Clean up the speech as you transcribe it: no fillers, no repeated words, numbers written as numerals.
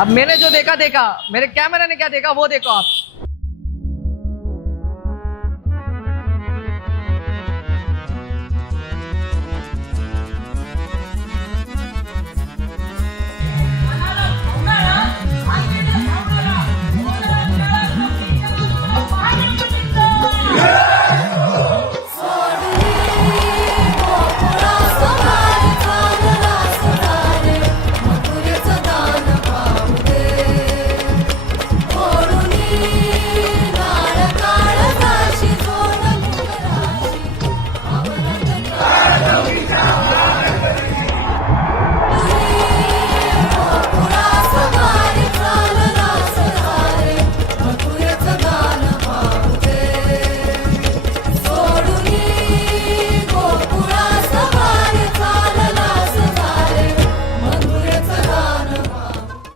अब मैंने जो देखा देखा, मेरे कैमरा ने क्या देखा वो देखो आप।